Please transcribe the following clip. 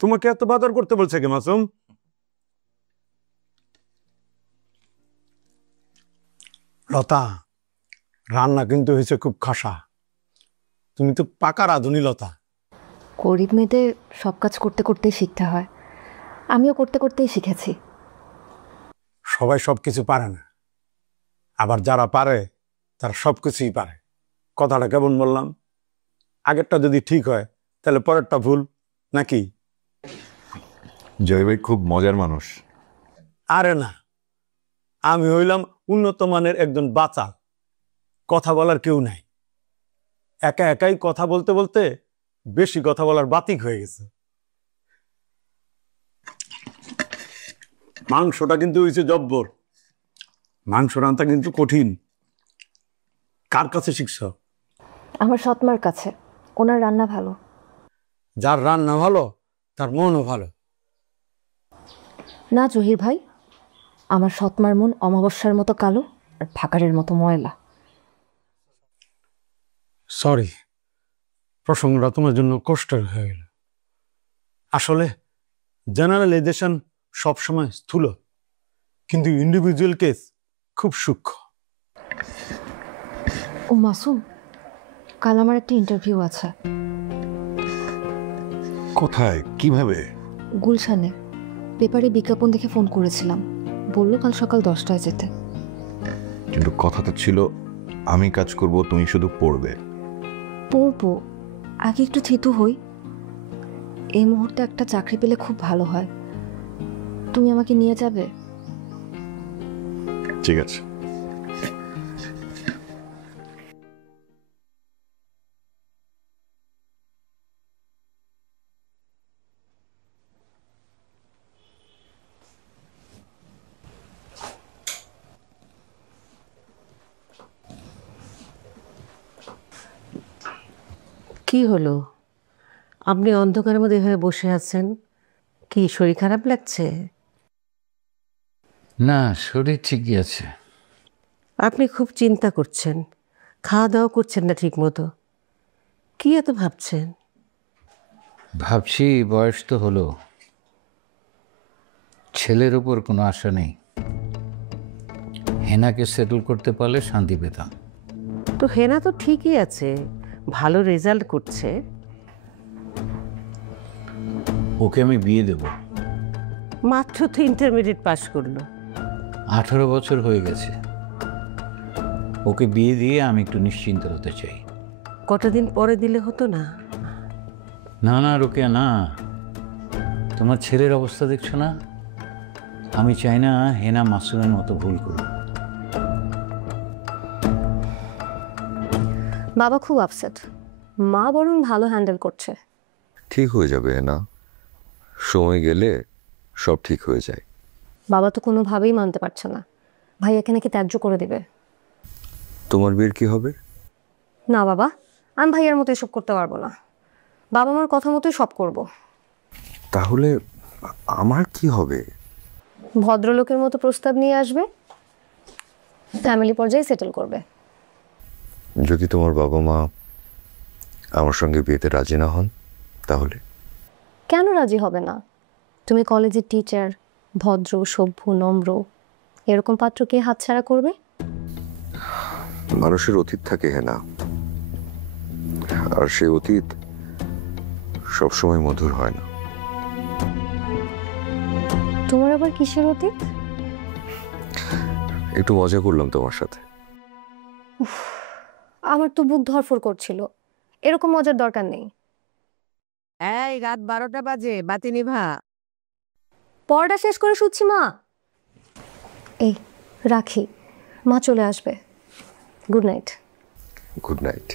তোমাকে এত বাজার করতে বলছে কে মাসুম? লতা, রান্না কিন্তু হয়েছে খুব খাসা। তুমি তো পাকা রাঁধুনি লতা। গরিব মেয়েদের সব কাজ করতে করতেই শিখতে হয়, আমিও করতে করতেই শিখেছি। সবাই সবকিছু পারে না, আবার যারা পারে তারা সবকিছুই পারে। কথাটা কেমন বললাম? আগেরটা যদি ঠিক হয় তাহলে পরেরটা ভুল নাকি? জয় ভাই খুব মজার মানুষ। আরে না, আমি হইলাম উন্নত মানের একজন বাচাল। কথা বলার কেউ নাই, একা একাই কথা বলতে বলতে বেশি কথা বলার বাতিক হয়ে গেছে। মাংসটা কিন্তু হয়েছে জব্বর। মাংস রান্না কিন্তু কঠিন। কার কাছে শিখছ? আমার সৎমার কাছে, ওনার রান্না ভালো। যার রান্না ভালো তার মনও ভালো। না জহির ভাই, আমার সৎমার মন অমাবস্যার মতো কালো আর ফাকারের মতো ময়লা। সরি, প্রসঙ্গটা তোমার জন্য কষ্টের হয়ে গেল। আসলে জেনারেলাইজেশন সবসময় স্থূল, কিন্তু ইন্ডিভিজুয়াল কেস খুব সূক্ষ্ম। ও মাসুম, কাল আমার একটা ইন্টারভিউ আছে। কোথায়, কিভাবে? গুলশানে, পেপারে বিজ্ঞাপন দেখে ফোন করেছিলাম, বললো কাল সকাল 10টায় যেতে। কিন্তু কথা তো ছিল আমি কাজ করব, তুমি শুধু পড়বে। পড়বো, আগে একটু থিতু হই। এই মুহূর্তে একটা চাকরি পেলে খুব ভালো হয়। তুমি আমাকে নিয়ে যাবে? ঠিক আছে। কি হলো, আপনি অন্ধকারের মধ্যে হয়ে বসে আছেন? কি শরীর খারাপ লাগছে? না, শরীর ঠিকই আছে। আপনি খুব চিন্তা করছেন, খাওয়া দাওয়া করছেন না ঠিক মতো। কি এত ভাবছেন? ভাবছি বয়স তো হলো, ছেলের উপর কোনো আশা নেই। হেনাকে সেটেল করতে পারলে শান্তি পেতাম। তো হেনা তো ঠিকই আছে, ভালো রেজাল্ট করছে। ওকে আমি বিয়ে দেব। মাত্র তো ইন্টারমিডিয়েট পাশ করলো। 18 বছর হয়ে গেছে। ওকে বিয়ে দিয়ে আমি একটু নিশ্চিন্ত হতে চাই। কটা দিন পরে দিলে হতো না? না না রোকেয়া, না। তোমার ছেলের অবস্থা দেখছো না? আমি চাই না হেনা মাসুমের মতো ভুল করুক। বাবা খুব আপসেট, মা বরং ভালো হ্যান্ডেল করছে। ঠিক হয়ে যাবে না, সময় গেলে সব ঠিক হয়ে যায়। বাবা তো কোনোভাবেই মানতে পারছে না, ভাইয়াকে নাকি ত্যায্য করে দেবে। তোমার বিয়ের কি হবে? না বাবা, আমি ভাইয়ার মতো এসব করতে পারবো না। বাবা মার কথা মতোই সব করব। তাহলে আমার কি হবে? ভদ্রলোকের মতো প্রস্তাব নিয়ে আসবে, ফ্যামিলি পর্যায়ে সেটেল করবে। যদি তোমার বাবা মা আমার সঙ্গে বিয়েতে রাজি না হন তাহলে? কেন রাজি হবে না? তুমি কলেজের টিচার, ভদ্র সভ্য নম্র, এরকম পাত্র কে হাতছাড়া করবে? মানুষের অতীত থাকে না, আর সেই অতীত সবসময় মধুর হয় না। তোমার আবার কিসের অতীত? একটু মজা করলাম তোমার সাথে। আমার তো বুক ধরফর করছিল, এরকম মজার দরকার নেই। এই রাত 12টা বাজে, বাতি নিভা। পড়াটা শেষ করে শুচ্ছি মা। এই রাখি, মা চলে আসবে। Good night. Good night.